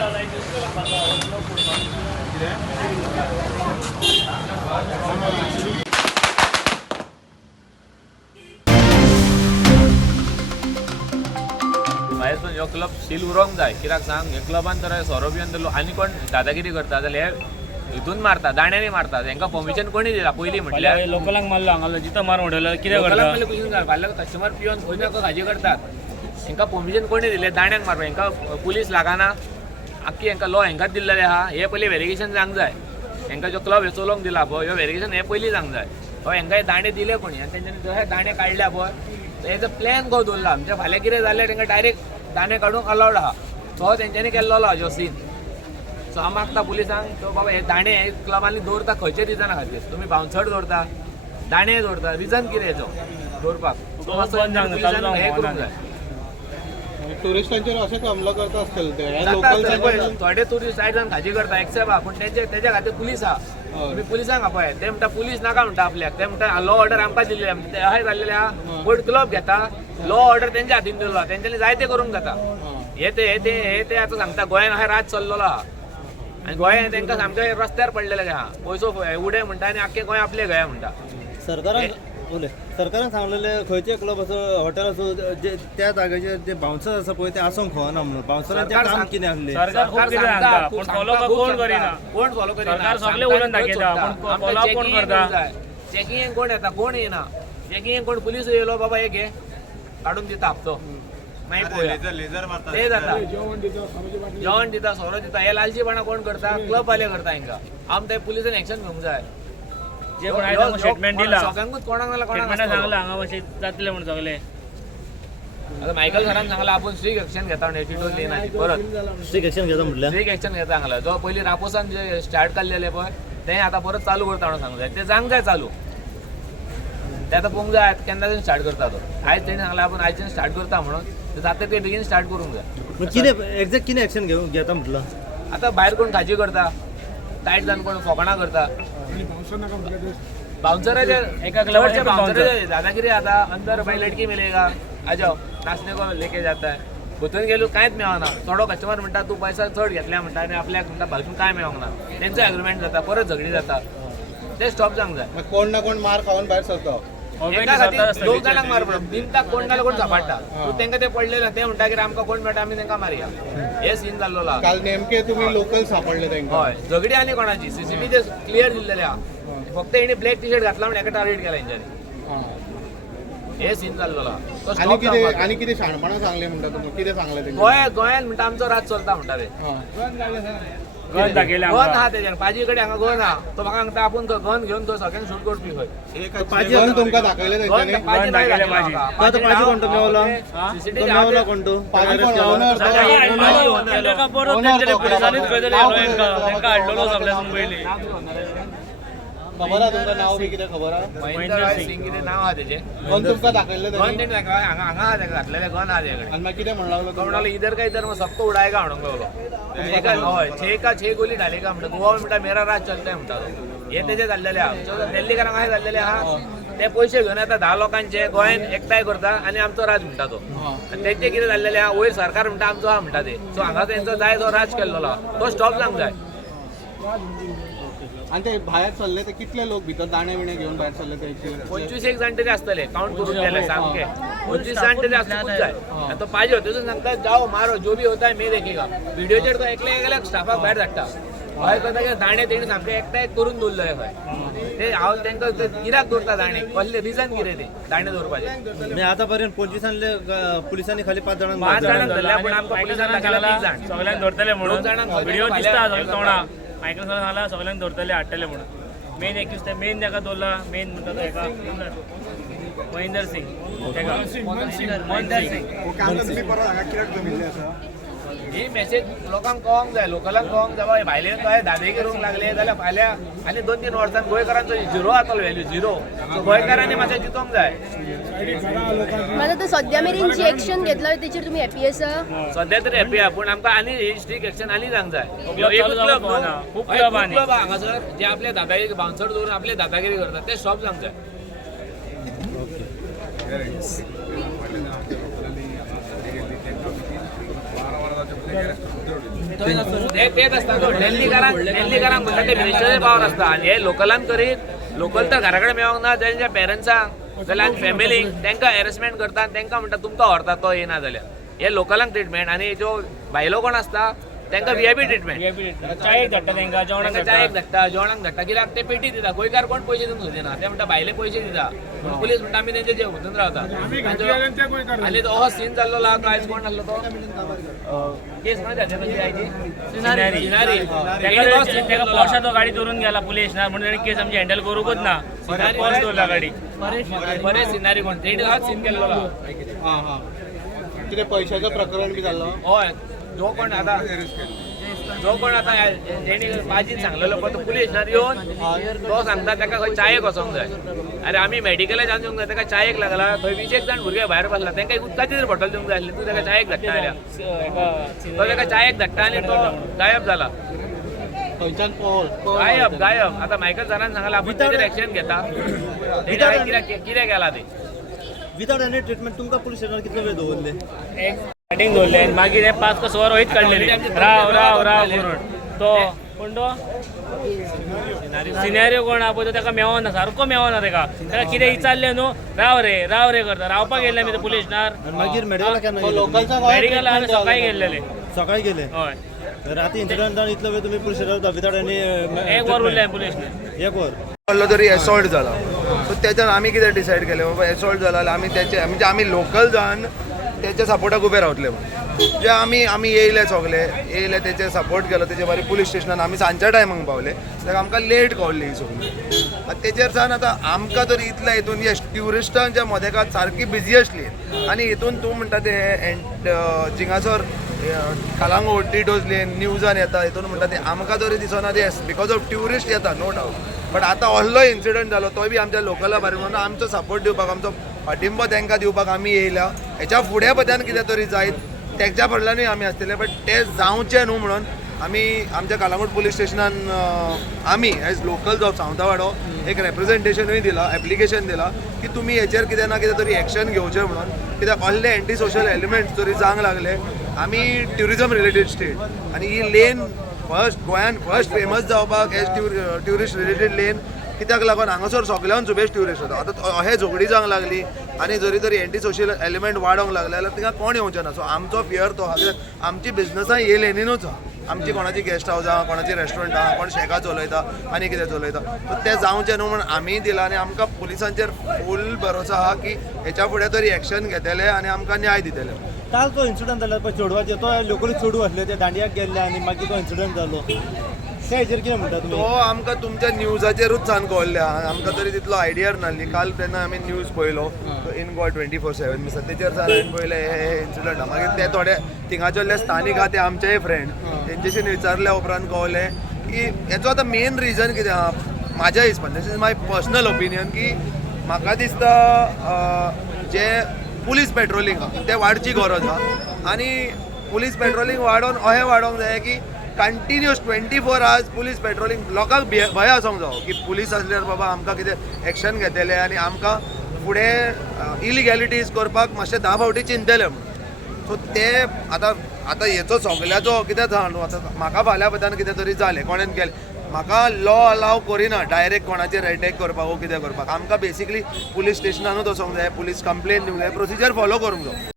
भायरसून ह्यो club seal उरोंक जाय कित्याक सांग ह्या क्लबान तर सोरोबियन तर आनी कोण दादागिरी करता जाल्यार हितून मारता दाण्यानी मारता तांकां परमिशन कोणी दिला पयलीं म्हटल्यार लोकलांक मारलो हांगा जितो मार म्हणलं कितें करता कुशीन जाय फाल्यां कस्टमर पिवन खंय ना खाजी करतात हांकां परमिशन कोणी दिलें दाण्याक मारपाक हांकां पुलीस लागना आख्खी हांकां लॉ हांकांच दिल्लेलें आहा हे पयलीं व्हेरिफिकेशन जावंक जाय हांकां जो क्लब हे चलोवंक दिला पळय ह्यो व्हेरिफिकेशन हे पयलीं जावंक जाय हय हांकां दाणे दिले कोणी आनी तेंच्यांनी जशे दाणे काडल्या पळय हेजो प्लॅन कसो दवरला म्हणजे फाल्यां कितें जाल्यार तांकां डायरेक्ट दाणे काडूंक अलावड आहा तो तेंच्यांनी केल्लो ह्यो सीन सो हांव मागता पुलिसांक तो बाबा हे दाणे क्लबांनी दवरता खंयच्या रिजना खातीर तुमी बाउन्सर दवरता दाणे दवरता रिजन कितें हेजो दवरपाक पुलिसांनी हें करूंक जाय टुरिस्टांचेर अशें हमलो करता आसतले ते थोडे टुरिस्ट आयज जावन खाजी करता एक्सेप्ट आहा पूण तेच्या खातीर पुलीस आहा तुमी पुलिसांक आपय ते म्हणटा पुलीस नाका म्हणटा आपल्याक ते म्हणटा लॉ ऑर्डर आमकां दिल्ले ते अशें जाल्लेले आहा कोण क्लब घेता लॉ ऑर्डर तेंच्या हातीन दिल्लो तेंच्यांनी जाय ते करूंक जाता हे ते आतां सांगता गोंयान अशें राज चल्लेलो आहा आनी गोंयान तांकां सामकें रस्त्यार पडलेले आहा पयसो उडे म्हणटा आनी आख्खें गोंय आपले गोंया म्हणटा सरकारान सांगलेले खंयचे क्लब असो हॉटेल असो जे त्या जाग्याचेर जे बाउन्सर आसा पळय ते आसूंक खवना म्हणून बाउन्सरांचें काम कितें आसलें सरकार खूब कितें सांगता पूण फॉलो कोण करिना कोण फॉलो करिना सरकार सगळे उलोवन दाखयता पूण फॉलो कोण करता चेकिंग कोण येता कोण येना चेकिंग कोण पुलीस येयलो बाबा हे घे काडून दिता हप्तो मागीर पळोवया ते जाता जेवण दिता सोरो दिता हे लालचीपणा कोण करता क्लब वाले करता हांकां आम ते पुलिसान एक्शन घेवंक जाय जे कोण आयज स्टेटमेंट दिला सगळ्यांकूच कोणाक नाल्यार कोणाक सांगला हांगा मातशें जातलें म्हण सगळे आता मायकल सरान सांगला आपण स्ट्रीक एक्शन घेता म्हणून एटीट्यूड लेनाची परत स्ट्रीक एक्शन घेता म्हटल्यार स्ट्रीक एक्शन घेता सांगला जो पयलीं रापोसान जे स्टार्ट केल्लेले पळय ते आतां परत चालू करता म्हणून सांगूंक जाय ते जावंक जाय चालू ते आतां पळोवंक जाय केन्नाच्यान स्टार्ट करता तो आयज तेणी सांगला आपण आयच्यान स्टार्ट करता म्हणून ते जाता ते बेगीन स्टार्ट करूंक जाय कितें एक्झॅक्ट कितें एक्शन घेता म्हटलं आतां भायर कोण खाजी करता टायट जावन कोण फकाणां करता बाउंसराचे एका क्लबाचे बाउंसराचे दादागिरी आता अंदर भाई लड़की मिलेगा आ जाओ नाचने को लेके जाता है भुतून गेलो कांयच मेळना थोडो कस्टमर म्हणटा तूं पैसा चड घेतल्या म्हणटा आनी आपल्याक म्हणटा भाजून काय मेळोंक ना तेंचो एग्रीमेंट जाता परत झगडी जाता ते स्टॉप जावंक जाय कोण ना कोण मार खावन भायर सरता एका खातीर दोन जाणांक मारप बिनताक कोण नाल्यार कोण सांबाळटा तूं तेंकां ते पडलेले ते म्हणटा की आमकां कोण मेळटा आमी तांकां मारया हे सीन जाल्लो आहा काल नेमके तुम्ही लोकल सापडले तांकां हय झगडी आनी कोणाची सीसीटीव्ही ते क्लियर दिल्लेले आहा फक्त हेणी ब्लॅक टी शर्ट घातला म्हणून एका टार्गेट केला हेंच्यांनी हे सीन जाल्लो आहा आणि कितें शाणपणां सांगले म्हणटा तुमी कितें सांगले तेंकां गोंयान म्हणटा आमचो राज चलता म्हणटा ते गन दाखयलें गन आहा तेज्यान पाजी कडेन हांगा गन आहा तो म्हाका सांगता आपूण तो गन घेवन तो सगळ्यांक शूट करपी खंय पाजी गन तुमकां दाखयले तेंच्यांनी पाजी दाखयलें पाजी पाजी कोण तो मेवला मेवला कोण तो पाजी कोण ओनर खबर आहा तुमकां नांव बी कितें खबर आहा महेंद्र सिंग कितें नांव आहा तेजें गन तुमकां दाखयले गन तेणी हांगा आहा तेका घातलेले गन आहा तेजे आनी मागीर कितें म्हणून लागलो तो म्हणालो इधर का इधर मग सबको उडाएगा म्हणूंक लागलो एका हय छे गोली डालेगा म्हणटा गोवा म्हणटा मेरा राज चलताय म्हणटा तो हे तेजे जाल्लेले आहा दिल्लीकारांक अशें जाल्लेले आहा ते पयशे घेवन येता 10 लोकांचे गोंयान एकठांय करता आनी आमचो राज म्हणटा तो आनी तेंचे कितें जाल्लेले आहा वयर सरकार म्हणटा आमचो आहा म्हणटा ते सो हांगा तेंचो जाय तो राज केल्लो आहा तो स्टॉप जावंक जाय आनी ते भायर सरले ते कितले लोक भितर दाणे बिणे घेवन भायर सरले ते 25 एक जाण तरी आसतले काउंट करून गेले सामके 25 जाण तरी आसतूच जाय आनी तो पाहिजे होते सांगता जाओ मारो जो भी होता है मैं देखेगा व्हिडिओचेर तो एकल्या स्टाफाक भायर धाडटा भायर करता की दाणे तेणी सामके एकठांय करून दवरले खंय ते हांव तांकां कित्याक दवरता दाणे कसले रिजन कितें ते दाणे दवरपाचे आतां पर्यंत 25 पुलिसांनी खाली 5 जाणांक धरल्या पूण आमकां पुलिसांनी दाखयला 30 जाण सगळ्यांक धरतले म्हणून जाणांक व्हिडिओ दिसता सगळे तोंडा मायकल सर सांगला सगळ्यांक धरतले हाडटले म्हणून मेन एकूच ते मेन ताका दवरला मेन म्हणटा तो एका महेंद्र सिंग तेका महेंद्र सिंग ही मेसेज लोकांक कळोंक जाय लोकलांक कळोंक जाय बाबा भायले काय दादे करूंक लागले जाल्यार फाल्यां आनी 2-3 वर्सांत गोंयकारांचो झिरो जातलो व्हॅल्यू झिरो सो गोंयकारांनी मातशें जितोवंक जाय माझा तो सद्या मेरेन जी एक्शन घेतला तेचेर तुम्ही हॅपी आसा सध्या तरी हॅपी आहा पूण आमकां आनी ही स्ट्रीक एक्शन आनी जावंक जाय खूब क्लब आनी क्लब आहा हांगासर जे आपले दादागिरी बाउन्सर दवरून आपले दादागिरी करतात ते स्टॉप जावंक जाय तेच असता दिल्लीकारांक म्हणटा ते मिनिस्टरी पावर असता आनी हे लोकलांक करीत लोकल तर घरा कडेन मेळोंक ना तेंच्या पेरंट्सांक जाल्यार फॅमिलीक तांकां हॅरेसमेंट करता आनी तांकां म्हणटा तुमकां व्हरता तो येना जाल्यार हे लोकलांक ट्रिटमेंट आनी ज्यो भायलो कोण असता तांकां VIP ट्रिटमेंट चायेक धाडटा तांकां जेवणाक तांकां चायेक धाडटा जेवणाक धाडटा कित्याक ते पेटी दिता गोंयकार कोण पयशे दिवंक सोदिना ते म्हणटा भायले पयशे दिता पूण पुलीस म्हणटा आमी तेंचे जेव वचून रावता आनी तो हो सीन जाल्लो आहा तो आयज कोण आसलो तो केस कोणाची हातीर आयची सिनारी ताका पोर्शा तो गाडी चोरून गेला पुलीस ना म्हणून ताणें केस आमची हँडल करूंकच ना पोर्स दवरला गाडी बरे सिनारी कोण तेणी हाच सीन केल्लो आहा हां हां कितें पयशाचें प्रकरण बी जाल्लो हय जो कोण आता जेणी बाजीन सांगलेलो पळय तो पुलीस स्टेशनार येवन तो सांगता ताका खंय चायेक वचोंक जाय अरे आमी मेडिकला जावन दिवंक जाय ताका चायेक लागला थंय 20 जाण भुरगे भायर बसला तांकां एक उदकाची जर बॉटल दिवंक जाय आसली तूं ताका चायेक धाडटा जाल्यार तो ताका चायेक धाडटा आनी तो गायब जाला खंयच्यान पळोवन गायब आता मायकल सरान सांगला आपूण ताचेर एक्शन घेता तेणी कितें केला ते विदाउट एनी ट्रिटमेंट तुमकां पुलीस स्टेशनार कितलो वेळ दवरले एक स्टार्टींग दवरले आनी मागीर हे 5 स वर वयत काडलेले राव राव राव करून तो कोण तो सिनेरियो कोण आहा पळय तो ताका मेवना सारको मेवना ताका कितें विचारलें न्हू राव रे करता रावपाक गेल्ले आमी ते पुलीस स्टेशनार आनी मागीर मेडिकल केन्ना गेले? लोकलचा मेडिकल आमी सकाळी गेल्लेले सकाळी गेले हय राती इन्सिडंट जावन इतलो वेळ तुमी पुलीस स्टेशनार विदाउट एनी एक वर उरले पुलीस स्टेशनार एक वर कसलो तरी एसॉल्ट जाला सो त्याच्यान आमी कितें डिसायड केलें बाबा एसॉल्ट जाला जाल्यार आमी तेचे म्हणजे आमी लोकल जावन तेच्या सपोर्टाक उबे रावतले जे आमी येयले सगळे तेचे सपोर्ट केलो तेचे बारी पुलीस स्टेशनान आमी सांजच्या टायमाक पावले तर आमकां लेट कळ्ळी ही सगळी तेचेर सावन आतां आमकां तरी इतलें हितून ट्युरिस्टांच्या मदेकात सारकी बिजी आसली आनी हितून तूं म्हणटा ते जिंगासोर कलांगूट टिटोज लेन न्यूजान येता हितून म्हणटा ते आमकां तरी दिसना ते बिकॉज ऑफ ट्युरिस्ट येता नो डावट बट आतां असलो इन्सिडंट जालो तोय बी आमच्या लोकला बारी म्हणून आमचो सपोर्ट दिवपाक आमचो पाठिंबो तांकां दिवपाक आमी येयल्या हेच्या फुडें पद्यान कितें तरी जायत तेच्या फाटल्यानूय आमी आसतले बट ते जावचें न्हू म्हणून आमी आमच्या कलांगूट पुलीस स्टेशनान आमी एज लोकल्स ऑफ सावंतवाडो एक रेप्रेझेंटेशनूय दिला एप्लिकेशन दिला की तुमी हेचेर कितें ना कितें तरी एक्शन घेवचें म्हणून कित्याक असले एंटी सोशल एलिमेंट्स जरी जावंक लागले आमी ट्युरिजम रिलेटेड स्टेट आनी ही लेन गोंयान फर्स्ट फेमस जावपाक एज ट्युरिस्ट रिलेटेड लेन कित्याक लागून हांगासर सगळ्यांक बेस्ट ट्युरिस्ट वता आतां अहे झगडी जावंक लागली आनी जरी तरी एंटी सोशल एलिमेंट वाडोंक लागले जाल्यार तिका कोण येवचें ना सो आमचो फियर तो आहा कित्याक आमची बिजनसां हे लेनीनूच आहा आमची कोणाची गेस्ट हावस आहा कोणाची रेस्टॉरंट आहा कोण शेकां चलयता आनी कितें चलयता सो तें जावचें न्हू म्हणून आमी दिलां आनी आमकां पुलिसांचेर फूल भरोसा आहा की हेच्या फुडें तरी एक्शन घेतले आनी आमकां न्याय दितले काल तो इन्सिडंट जालो पळय चेडवाचे तो लोकल चेडू आसले ते दांडियाक गेल्ले आनी मागीर तो इन्सिडंट जालो त्या हेचेर कितें म्हणटा तुमी तो आमकां तुमच्या न्यूजाचेरूच सान कळ्ळें आमकां तरी तितलो आयडिया नासली काल तेन्ना आमी न्यूज पळयलो इन गोवा 24/7 मिसा तेचेर सान हांवें पळयलें हे इन्सिडंट आहा मागीर ते थोडे थिंगाचे स्थानीक आहा ते आमचेय फ्रेंड तेंच्याशी विचारल्या उपरांत कळ्ळें की हेचो आतां मेन रिजन कितें आहा म्हाज्या हिसपान दिस इज माय पर्सनल ओपिनियन की म्हाका दिसता जे पुलीस पेट्रोलिंग आहा तें वाडची गरज आहा आनी पुलीस पेट्रोलिंग वाडोवन अहें वाडोवंक जाय की कंटिन्यूअस 24 आवर्स पुलीस पेट्रोलिंग लोकांक भंय आसूंक जावो की पुलीस आसल्यार बाबा आमकां कितें एक्शन घेतले आनी आमकां फुडें इलिगॅलिटीज करपाक मातशें 10 फावटी चिंतले म्हणून सो ते आतां हेचो सगल्याचो कितें जाणा न्हू आतां म्हाका फाल्यां पदान कितें तरी जालें कोणेन केलें म्हाका लॉ अलाव करिना डायरेक्ट कोणाचेर एटॅक करपाक वो कितें करपाक आमकां बेसिकली पुलीस स्टेशनानूच वचोंक जाय पुलीस कंप्लेन दिवंक जाय प्रोसिजर फॉलो करूंक जाय